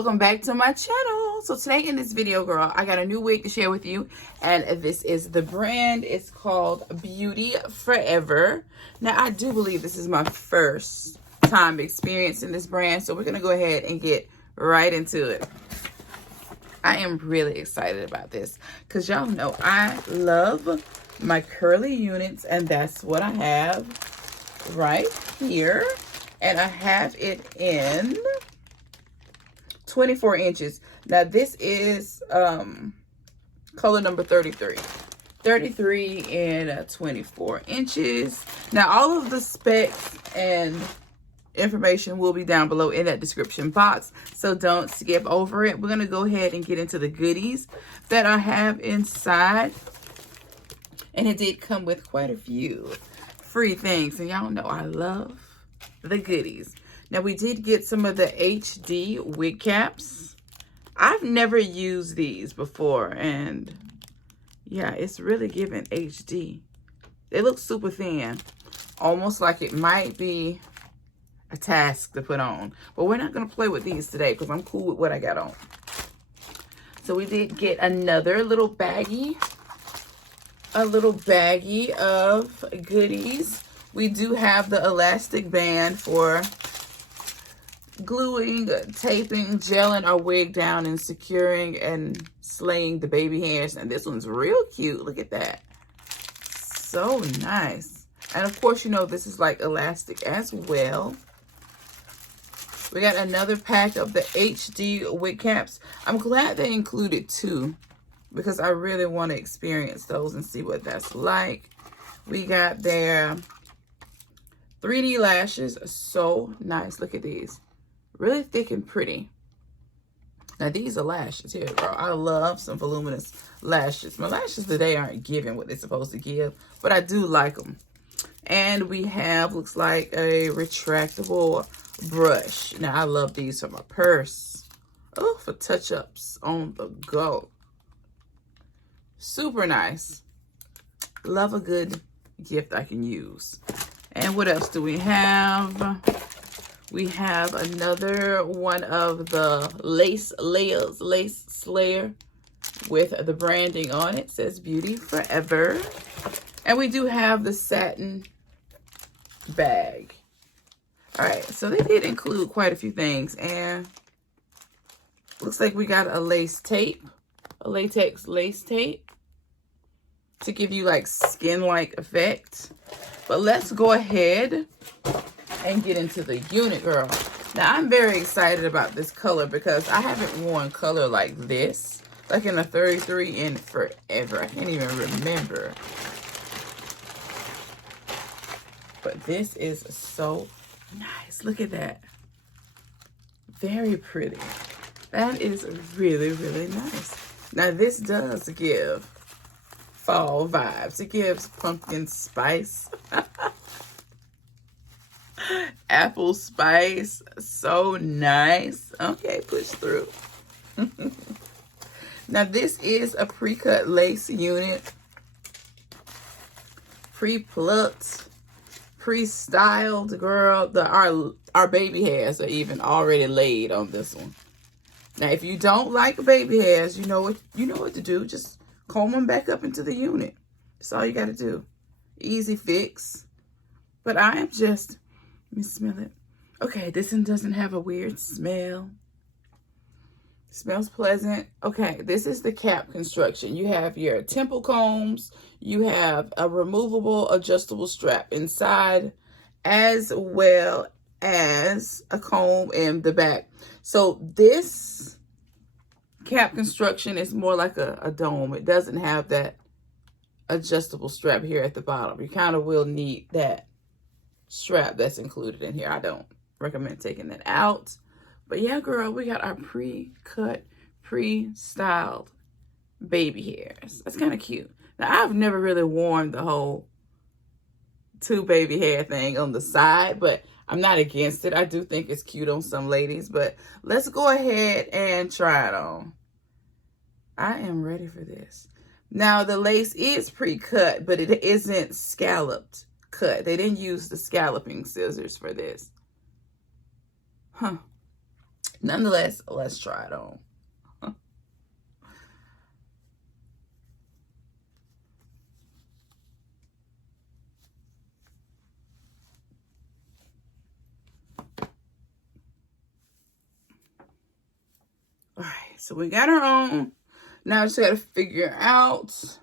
welcome back to my channel. So today in this video, girl, I got a new wig to share with you, and this is the brand. It's called Beauty Forever. Now, I do believe this is my first time experiencing this brand, so we're gonna go ahead and get right into it. I am really excited about this because y'all know I love my curly units, and that's what I have right here. And I have it in 24 inches. Now this is color number 33. 33 in 24 inches. Now all of the specs and information will be down below in that description box, so don't skip over it. We're gonna go ahead and get into the goodies that I have inside. And it did come with quite a few free things, and y'all know I love the goodies. Now we did get some of the HD wig caps. I've never used these before, and yeah, it's really giving HD. They look super thin, almost like it might be a task to put on, but we're not going to play with these today because I'm cool with what I got on. So we did get another little baggie, of goodies. We do have the elastic band for gluing, taping, gelling our wig down, and securing and slaying the baby hairs. And this one's real cute. Look at that. So nice. And of course, you know, this is like elastic as well. We got another pack of the HD wig caps. I'm glad they included two because I really want to experience those and see what that's like. We got their 3D lashes. So nice. Look at these. Really thick and pretty. Now these are lashes here, girl. I love some voluminous lashes. My lashes today aren't giving what they're supposed to give, but I do like them. And we have, looks like a retractable brush. Now I love these for my purse. Oh, for touch-ups on the go. Super nice. Love a good gift I can use. And what else do we have? We have another one of the lace layers, lace slayer with the branding on it. It says Beauty Forever. And we do have the satin bag. All right, so they did include quite a few things. And looks like we got a lace tape, a latex lace tape to give you like skin-like effect. But let's go ahead and get into the unit, girl. Now I'm very excited about this color because I haven't worn color like this, like in a 33 in forever. I can't even remember. But this is so nice. Look at that. Very pretty. That is really, really nice. Now this does give fall vibes. It gives pumpkin spice. Apple spice. So nice. Okay, push through. Now this is a pre-cut lace unit. Pre-plucked, pre-styled, girl. Our baby hairs are even already laid on this one. Now if you don't like baby hairs, you know what to do. Just comb them back up into the unit. That's all you got to do. Easy fix. But I am just, let me smell it. Okay, this one doesn't have a weird smell. It smells pleasant. Okay, this is the cap construction. You have your temple combs. You have a removable adjustable strap inside, as well as a comb in the back. So this cap construction is more like a dome. It doesn't have that adjustable strap here at the bottom. You kind of will need that strap that's included in here. I don't recommend taking that out. But yeah, girl, we got our pre-cut, pre-styled baby hairs. That's kind of cute. Now, I've never really worn the whole two baby hair thing on the side, but I'm not against it. I do think it's cute on some ladies, but let's go ahead and try it on. I am ready for this. Now, the lace is pre-cut, but it isn't scalloped cut. They didn't use the scalloping scissors for this. Huh. Nonetheless, let's try it on. All right, so we got our own. Now I just got to figure out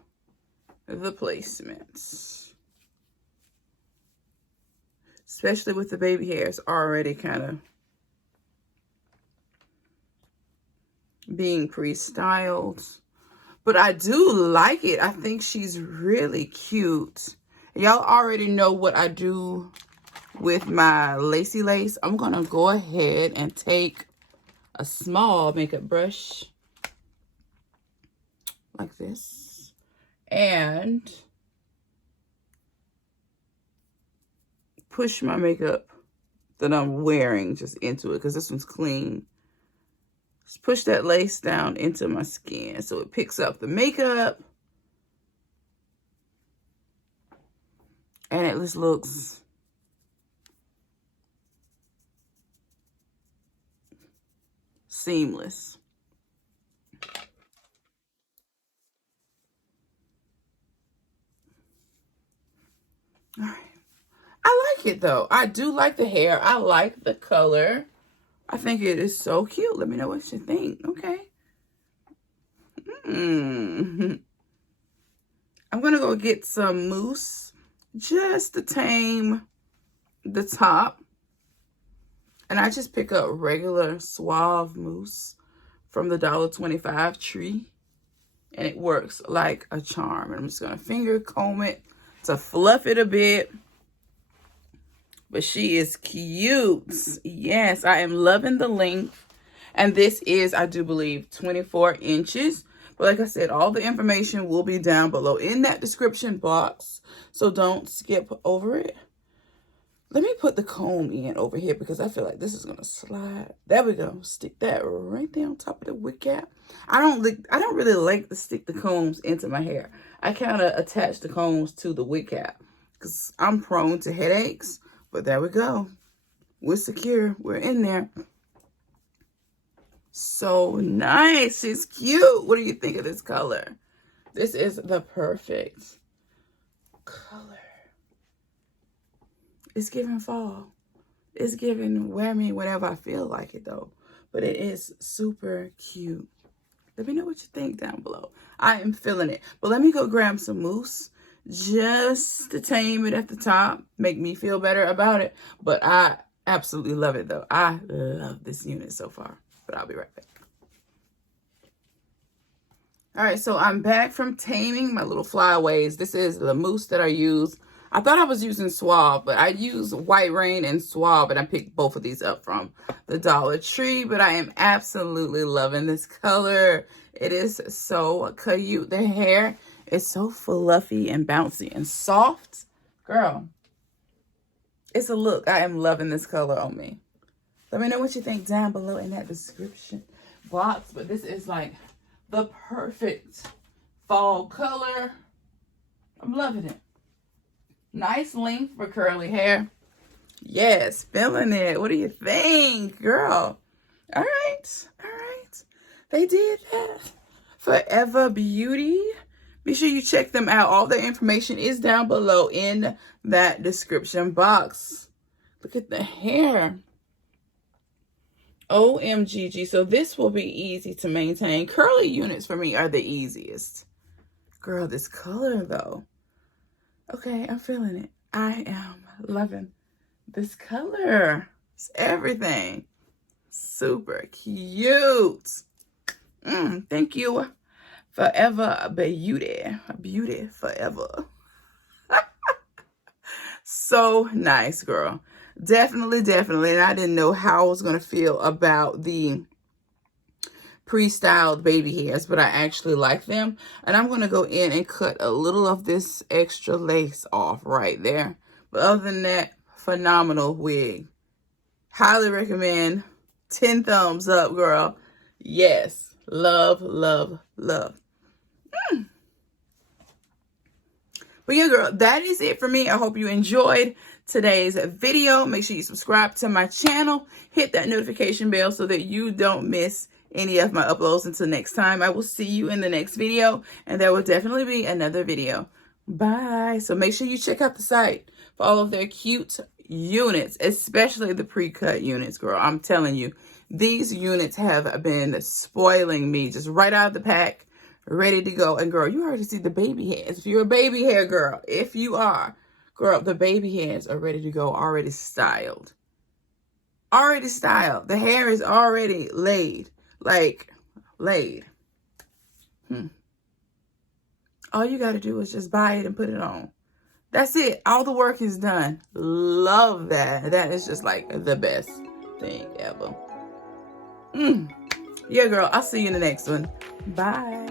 the placements. Especially with the baby hairs already kind of being pre-styled. But I do like it. I think she's really cute. Y'all already know what I do with my lacy lace. I'm going to go ahead and take a small makeup brush like this and push my makeup that I'm wearing just into it because this one's clean. Just push that lace down into my skin so it picks up the makeup and it just looks seamless. All right. I like it though. I do like the hair. I like the color. I think it is so cute. Let me know what you think. Okay. I'm going to go get some mousse just to tame the top. And I just pick up regular Suave mousse from the $1.25 tree. And it works like a charm. And I'm just going to finger comb it to fluff it a bit. But she is cute. Yes, I am loving the length. And this is, I do believe, 24 inches. But like I said, all the information will be down below in that description box. So don't skip over it. Let me put the comb in over here because I feel like this is going to slide. There we go. Stick that right there on top of the wig cap. I don't really like to stick the combs into my hair. I kind of attach the combs to the wig cap because I'm prone to headaches. But there we go. We're secure. We're in there. So nice. She's cute. What do you think of this color? This is the perfect color. It's giving fall. It's giving wear me whenever I feel like it though. But it is super cute. Let me know what you think down below. I am feeling it. But let me go grab some mousse just to tame it at the top. Make me feel better about it. But I absolutely love it though. I love this unit so far. But I'll be right back. All right, so I'm back from taming my little flyaways. This is the mousse that I use. I thought I was using Suave, but I use White Rain and Suave, and I picked both of these up from the Dollar Tree. But I am absolutely loving this color. It is so cute. The hair is so fluffy and bouncy and soft. Girl, it's a look. I am loving this color on me. Let me know what you think down below in that description box. But this is like the perfect fall color. I'm loving it. Nice length for curly hair. Yes, feeling it. What do you think, girl? All right. All right. They did that. Forever Beauty. Be sure you check them out. All the information is down below in that description box. Look at the hair. OMGG. So this will be easy to maintain. Curly units for me are the easiest. Girl, this color though. Okay, I'm feeling it. I am loving this color. It's everything. Super cute. Thank you. Forever Beauty. Beauty forever. So nice, girl. Definitely, definitely. And I didn't know how I was going to feel about the pre-styled baby hairs, but I actually like them. And I'm going to go in and cut a little of this extra lace off right there. But other than that, phenomenal wig. Highly recommend. 10 thumbs up, girl. Yes. Love, love, love. But yeah, girl, that is it for me. I hope you enjoyed today's video. Make sure you subscribe to my channel. Hit that notification bell so that you don't miss any of my uploads. Until next time, I will see you in the next video, and there will definitely be another video. Bye. So make sure you check out the site for all of their cute units, especially the pre-cut units, girl. I'm telling you, these units have been spoiling me just right out of the pack, ready to go. And girl, you already see the baby hairs. If you're a baby hair girl, if you are, girl, the baby hairs are ready to go, already styled. Already styled. The hair is already laid. Like, laid. All you got to do is just buy it and put it on. That's it. All the work is done. Love that. That is just like the best thing ever. Yeah, girl. I'll see you in the next one. Bye.